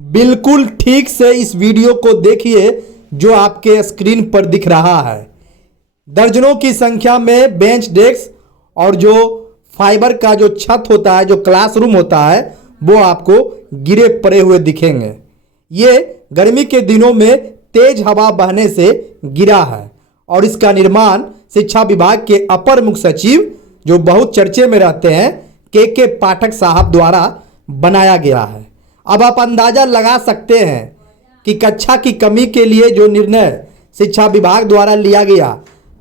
बिल्कुल ठीक से इस वीडियो को देखिए जो आपके स्क्रीन पर दिख रहा है। दर्जनों की संख्या में बेंच डेस्क और जो फाइबर का जो छत होता है, जो क्लासरूम होता है, वो आपको गिरे पड़े हुए दिखेंगे। ये गर्मी के दिनों में तेज हवा बहने से गिरा है और इसका निर्माण शिक्षा विभाग के अपर मुख्य सचिव, जो बहुत चर्चे में रहते हैं, के पाठक साहब द्वारा बनाया गया है। अब आप अंदाजा लगा सकते हैं कि कक्षा की कमी के लिए जो निर्णय शिक्षा विभाग द्वारा लिया गया,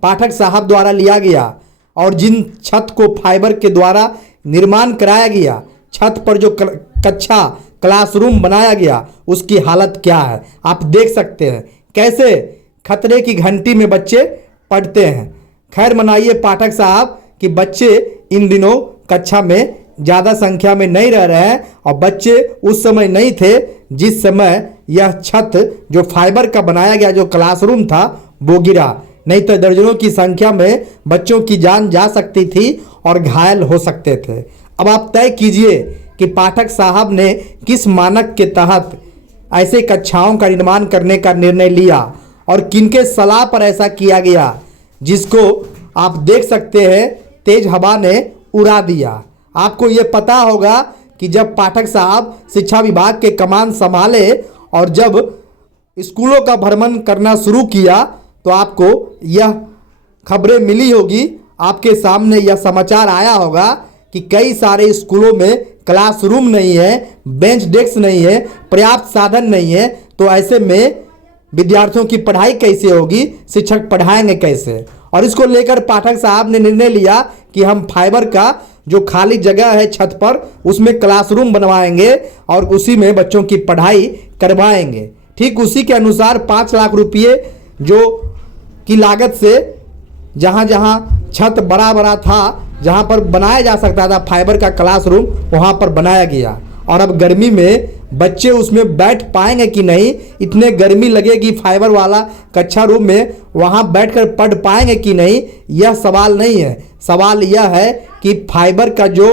पाठक साहब द्वारा लिया गया और जिन छत को फाइबर के द्वारा निर्माण कराया गया, छत पर जो कक्षा क्लासरूम बनाया गया, उसकी हालत क्या है आप देख सकते हैं। कैसे खतरे की घंटी में बच्चे पढ़ते हैं। खैर मनाइए पाठक साहब कि बच्चे इन दिनों कक्षा में ज़्यादा संख्या में नहीं रह रहे हैं और बच्चे उस समय नहीं थे जिस समय यह छत जो फाइबर का बनाया गया जो क्लासरूम था वो गिरा, नहीं तो दर्जनों की संख्या में बच्चों की जान जा सकती थी और घायल हो सकते थे। अब आप तय कीजिए कि पाठक साहब ने किस मानक के तहत ऐसे कक्षाओं का निर्माण करने का निर्णय लिया और किनके सलाह पर ऐसा किया गया, जिसको आप देख सकते हैं तेज हवा ने उड़ा दिया। आपको ये पता होगा कि जब पाठक साहब शिक्षा विभाग के कमान संभाले और जब स्कूलों का भ्रमण करना शुरू किया तो आपको यह खबरें मिली होगी, आपके सामने यह समाचार आया होगा कि कई सारे स्कूलों में क्लासरूम नहीं है, बेंच डेस्क नहीं है, पर्याप्त साधन नहीं है। तो ऐसे में विद्यार्थियों की पढ़ाई कैसे होगी, शिक्षक पढ़ाएंगे कैसे? और इसको लेकर पाठक साहब ने निर्णय लिया कि हम फाइबर का जो खाली जगह है छत पर, उसमें क्लासरूम बनवाएंगे और उसी में बच्चों की पढ़ाई करवाएंगे। ठीक उसी के अनुसार 5 लाख रुपये जो की लागत से जहां जहां छत बड़ा बड़ा था, जहां पर बनाया जा सकता था फाइबर का क्लासरूम, वहां पर बनाया गया। और अब गर्मी में बच्चे उसमें बैठ पाएंगे कि नहीं, इतने गर्मी लगेगी फाइबर वाला कक्षा रूम में, वहां बैठकर पढ़ पाएंगे कि नहीं, यह सवाल नहीं है। सवाल यह है कि फाइबर का जो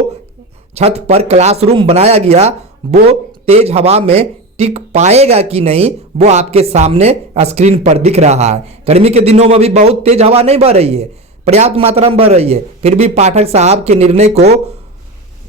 छत पर क्लासरूम बनाया गया वो तेज हवा में टिक पाएगा कि नहीं, वो आपके सामने स्क्रीन पर दिख रहा है। गर्मी के दिनों में भी बहुत तेज हवा नहीं बह रही है, पर्याप्त मात्रा में बह रही है, फिर भी पाठक साहब के निर्णय को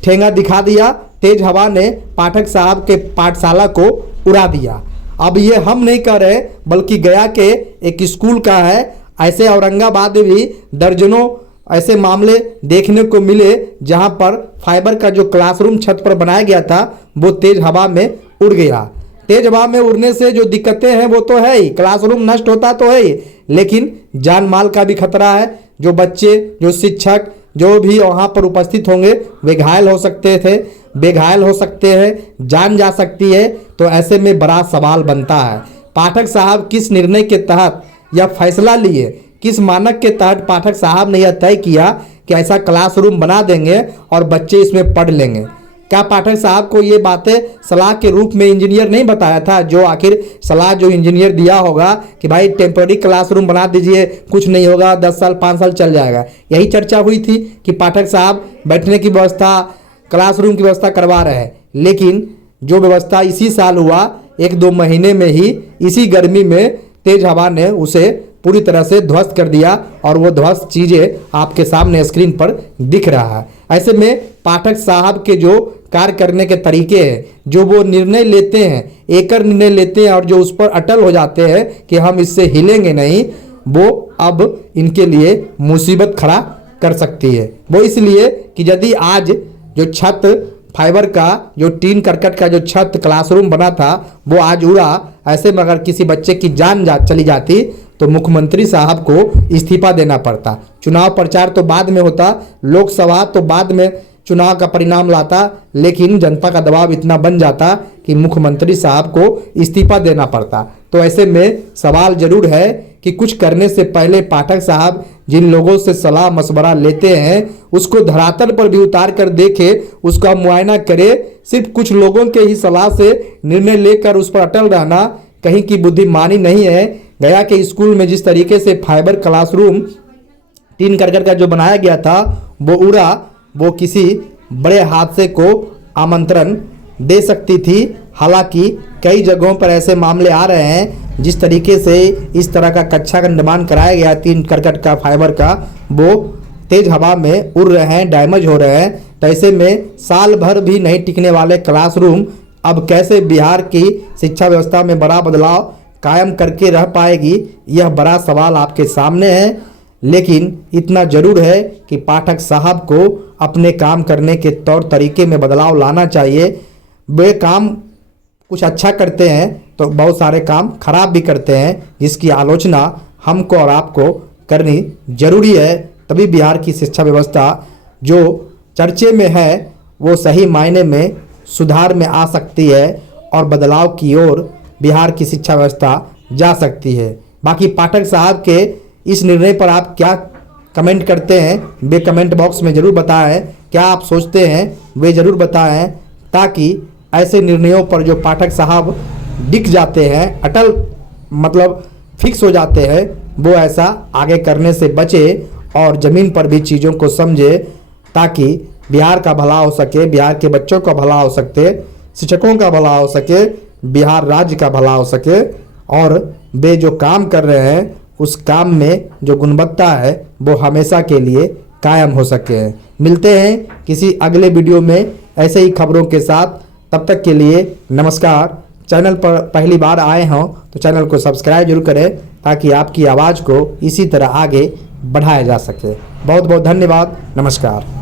ठेंगा दिखा दिया। तेज हवा ने पाठक साहब के पाठशाला को उड़ा दिया। अब ये हम नहीं कह रहे, बल्कि गया के एक स्कूल का है। ऐसे औरंगाबाद में भी दर्जनों ऐसे मामले देखने को मिले जहां पर फाइबर का जो क्लासरूम छत पर बनाया गया था वो तेज हवा में उड़ गया। तेज हवा में उड़ने से जो दिक्कतें हैं वो तो है ही, क्लासरूम नष्ट होता तो है ही, लेकिन जान माल का भी खतरा है। जो बच्चे, जो शिक्षक, जो भी वहाँ पर उपस्थित होंगे वे घायल हो सकते थे, बेघायल हो सकते हैं, जान जा सकती है। तो ऐसे में बड़ा सवाल बनता है, पाठक साहब किस निर्णय के तहत यह फैसला लिए, किस मानक के तहत पाठक साहब ने यह तय किया कि ऐसा क्लासरूम बना देंगे और बच्चे इसमें पढ़ लेंगे? क्या पाठक साहब को ये बातें सलाह के रूप में इंजीनियर नहीं बताया था? जो आखिर सलाह जो इंजीनियर दिया होगा कि भाई टेम्पररी क्लासरूम बना दीजिए, कुछ नहीं होगा, 10 साल 5 साल चल जाएगा, यही चर्चा हुई थी कि पाठक साहब बैठने की व्यवस्था, क्लासरूम की व्यवस्था करवा रहे हैं। लेकिन जो व्यवस्था इसी साल हुआ, 1-2 महीने में ही इसी गर्मी में तेज हवा ने उसे पूरी तरह से ध्वस्त कर दिया और वो ध्वस्त चीज़ें आपके सामने स्क्रीन पर दिख रहा है। ऐसे में पाठक साहब के जो कार्य करने के तरीके हैं, जो वो निर्णय लेते हैं, एकड़ निर्णय लेते हैं और जो उस पर अटल हो जाते हैं कि हम इससे हिलेंगे नहीं, वो अब इनके लिए मुसीबत खड़ा कर सकती है। वो इसलिए कि यदि आज जो छत फाइबर का, जो टीन करकट का जो छत क्लासरूम बना था वो आज उड़ा, ऐसे में अगर किसी बच्चे की जान चली जाती तो मुख्यमंत्री साहब को इस्तीफा देना पड़ता। चुनाव प्रचार तो बाद में होता, लोकसभा तो बाद में चुनाव का परिणाम लाता, लेकिन जनता का दबाव इतना बन जाता कि मुख्यमंत्री साहब को इस्तीफा देना पड़ता। तो ऐसे में सवाल जरूर है कि कुछ करने से पहले पाठक साहब जिन लोगों से सलाह मशवरा लेते हैं उसको धरातल पर भी उतार कर देखे, उसका मुआयना करे। सिर्फ कुछ लोगों के ही सलाह से निर्णय लेकर उस पर अटल रहना कहीं की बुद्धिमानी नहीं है। गया के स्कूल में जिस तरीके से फाइबर क्लासरूम टीन करकट का जो बनाया गया था वो उड़ा, वो किसी बड़े हादसे को आमंत्रण दे सकती थी। हालांकि कई जगहों पर ऐसे मामले आ रहे हैं जिस तरीके से इस तरह का कक्षा का निर्माण कराया गया 3 करकट का फाइबर का, वो तेज हवा में उड़ रहे हैं, डैमेज हो रहे हैं। तो ऐसे में साल भर भी नहीं टिकने वाले क्लासरूम अब कैसे बिहार की शिक्षा व्यवस्था में बड़ा बदलाव कायम करके रह पाएगी, यह बड़ा सवाल आपके सामने है। लेकिन इतना जरूर है कि पाठक साहब को अपने काम करने के तौर तरीके में बदलाव लाना चाहिए। वे काम कुछ अच्छा करते हैं तो बहुत सारे काम खराब भी करते हैं, जिसकी आलोचना हमको और आपको करनी जरूरी है। तभी बिहार की शिक्षा व्यवस्था जो चर्चे में है वो सही मायने में सुधार में आ सकती है और बदलाव की ओर बिहार की शिक्षा व्यवस्था जा सकती है। बाकी पाठक साहब के इस निर्णय पर आप क्या कमेंट करते हैं वे कमेंट बॉक्स में ज़रूर बताएं। क्या आप सोचते हैं वे ज़रूर बताएं, ताकि ऐसे निर्णयों पर जो पाठक साहब डिग जाते हैं, अटल मतलब फिक्स हो जाते हैं, वो ऐसा आगे करने से बचे और ज़मीन पर भी चीज़ों को समझे, ताकि बिहार का भला हो सके, बिहार के बच्चों का भला हो सके, शिक्षकों का भला हो सके, बिहार राज्य का भला हो सके और वे जो काम कर रहे हैं उस काम में जो गुणवत्ता है वो हमेशा के लिए कायम हो सके। मिलते हैं किसी अगले वीडियो में ऐसे ही खबरों के साथ। तब तक के लिए नमस्कार। चैनल पर पहली बार आए हों तो चैनल को सब्सक्राइब जरूर करें, ताकि आपकी आवाज़ को इसी तरह आगे बढ़ाया जा सके। बहुत बहुत धन्यवाद। नमस्कार।